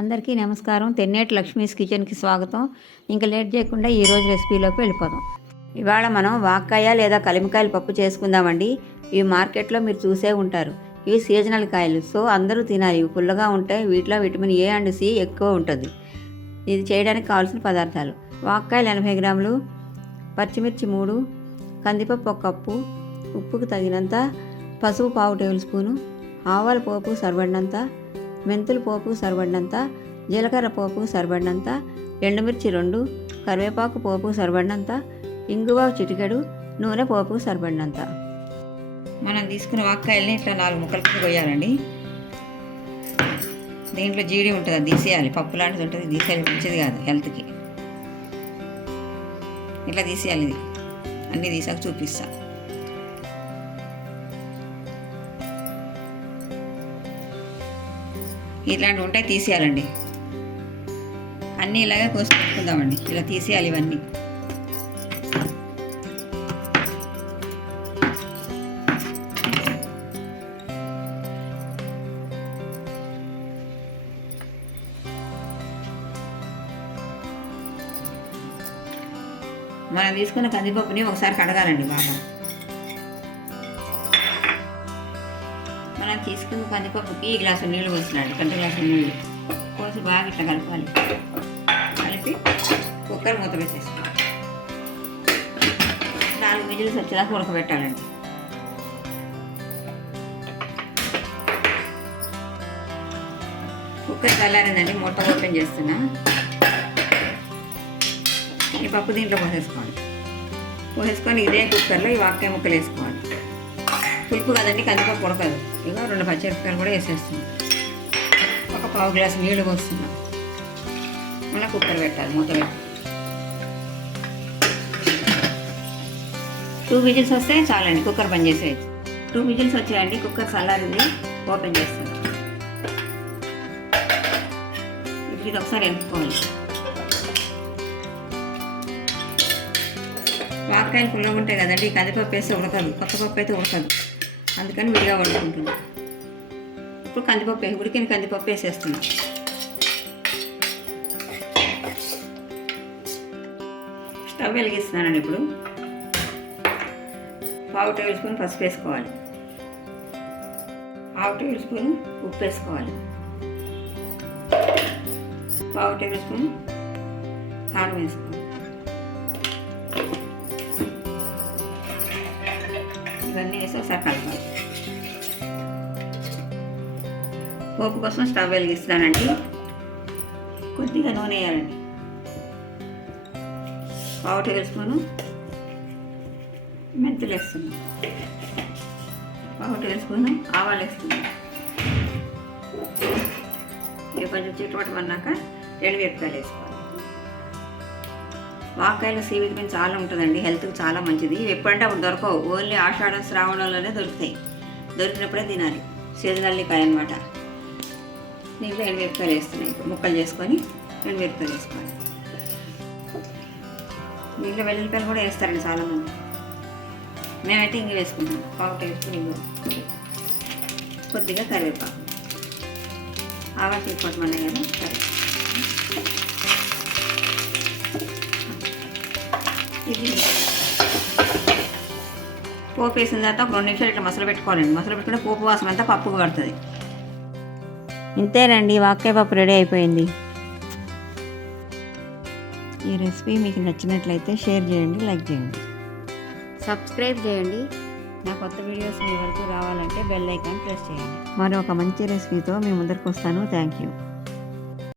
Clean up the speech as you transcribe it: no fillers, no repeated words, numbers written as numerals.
అందరికీ నమస్కారం. తెన్నేటి లక్ష్మీస్ కిచెన్కి స్వాగతం. ఇంకా లేట్ చేయకుండా ఈరోజు రెసిపీలోకి వెళ్ళిపోదాం. ఇవాళ మనం వాక్కాయ లేదా కలిమికాయల పప్పు చేసుకుందామండి. ఇవి మార్కెట్లో మీరు చూసే ఉంటారు. ఇవి సీజనల్ కాయలు, సో అందరూ తినాలి. ఇవి పుల్లగా ఉంటాయి. వీటిలో విటమిన్ ఏ అండ్ సి ఎక్కువ ఉంటుంది. ఇది చేయడానికి కావాల్సిన పదార్థాలు: వాక్కాయలు 80 గ్రాములు, పచ్చిమిర్చి 3, కందిపప్పు 1 కప్పు, ఉప్పుకు తగినంత, పసుపు 1/2 టేబుల్ స్పూను, ఆవాల పోపు సరిపడినంత, మెంతుల పోపు సరిపడినంత, జీలకర్ర పోపు సరిపడినంత, ఎండుమిర్చి 2, కరివేపాకు పోపు సరిపడినంత, ఇంగువ చిటికెడు, నూనె పోపు సరిపడినంత. మనం తీసుకున్న వాక్కాయల్ని ఇట్లా 4 ముక్కలు కొయ్యాలండి. దీంట్లో జీడి ఉంటుంది, అది తీసేయాలి. పప్పు లాంటిది ఉంటుంది, తీసేయాలి. మంచిది కాదు హెల్త్కి. ఇట్లా తీసేయాలి. ఇది అన్నీ తీసాక చూపిస్తా. ఇట్లాంటివి ఉంటాయి, తీసేయాలండి. అన్నీ ఇలాగే కోసి పెట్టుకుందామండి. ఇలా తీసేయాలి ఇవన్నీ. మనం తీసుకున్న కందిపప్పుని ఒకసారి కడగాలండి బాగా. మనం తీసుకున్న కందిపప్పుకి ఈ గ్లాసు నీళ్ళు పోసినాడు, 2 గ్లాసుల నీళ్ళు పోసి బాగా ఇట్లా కలపాలి. కలిపి కుక్కర్ మూత పెట్టేసుకోవాలి. 4 విజిల్స్ వచ్చేదాకా ఉడకబెట్టాలండి. కుక్కర్ చల్లారిందండి, మూత ఓపెన్ చేస్తున్నా. ఈ పప్పు దీంట్లో పోసేసుకొని ఇదే కుక్కర్లో ఈ వాక్కాయ ముక్కలు వేసుకోవాలి. పులుపు కదండి, కందిపప్పు ఉడకదు. ఇక 2 పచ్చిమిరపకాయలు కూడా వేసేస్తున్నాం. 1/4 గ్లాసు నీళ్ళు పోస్తున్నాం. మళ్ళీ కుక్కర్ పెట్టాలి, మూత పెట్టి. 2 విజిల్స్ వస్తే చాలండి, కుక్కర్ బంద్ చేసేయచ్చు. 2 విజిల్స్ వచ్చాయండి, కుక్కర్ చల్లారింది. ఓపెన్ చేస్తున్నాం. ఇప్పుడు ఇది ఒకసారి ఎంపుకోవాలి. వాక్కాయలు పుల్లగా ఉంటాయి కదండి, కందిపప్పు వేస్తే ఉడకదు, కొత్త పప్పు అయితే ఉడకదు. అందుకని విడిగా వండుకుంటున్నాం. ఇప్పుడు ఉడికిన కందిపప్పు వేసేస్తున్నాం. స్టవ్ వెలిగిస్తున్నానండి. ఇప్పుడు 1/2 టేబుల్ స్పూన్ పసుపు వేసుకోవాలి, 1/2 టేబుల్ స్పూన్ ఉప్పు వేసుకోవాలి, 1/2 టేబుల్ స్పూన్ కారం వేసుకోవాలి. ఇవన్నీ వేసి ఒకసారి కలపాలి. పోపు కోసం స్టవ్ వెలిగిస్తానండి. కొద్దిగా నూనె వేయాలండి. 1/2 టేబుల్ స్పూను మెంతులు వేస్తున్నాం, 1/2 టేబుల్ స్పూను ఆవాలు వేస్తున్నాం. ఇవి కొంచెం చిట్టుపట్టమన్నాక ఎండుమిరపకాయలు వేసుకోవాలి. వాక్కాయలో సి విటమిన్ చాలా ఉంటుందండి, హెల్త్కి చాలా మంచిది. ఇవి ఎప్పుడంటే అప్పుడు దొరకవు, ఓన్లీ ఆషాఢం శ్రావణంలోనే దొరుకుతాయి. దొరికినప్పుడే తినాలి. సీజనల్ కాయ అనమాట. దీంట్లో ఎండుమిరపకాయలు వేస్తున్నాయి. ఇప్పుడు ముక్కలు చేసుకొని ఎండుమిరపకాయలు వేసుకోవాలి. దీంట్లో వెల్లుల్లిపాయలు కూడా వేస్తారండి చాలామంది. మేమైతే ఇంగు వేసుకుంటాం, 1/2 టేబుల్ స్పూన్ ఇంగు, కొద్దిగా కరివేపాకు, ఆవాలు తీసుకోవటమన్నాయి కదా, సరే. పోపు వేసిన తర్వాత ఒక 2 నిమిషాలు ఇట్లా మసలు పెట్టుకోవాలండి. మసలు పెట్టుకుంటే పోపు వాసన అంతా పప్పుకు పడుతుంది. ఇంతేనండి, వాక్కాయ పప్పు రెడీ అయిపోయింది. ఈ రెసిపీ మీకు నచ్చినట్లయితే షేర్ చేయండి, లైక్ చేయండి, సబ్స్క్రైబ్ చేయండి. నా కొత్త వీడియోస్ మీ వరకు రావాలంటే బెల్ ఐకాన్ ప్రెస్ చేయండి. మరొక మంచి రెసిపీతో మీ ముందరికి వస్తాను. Thank you.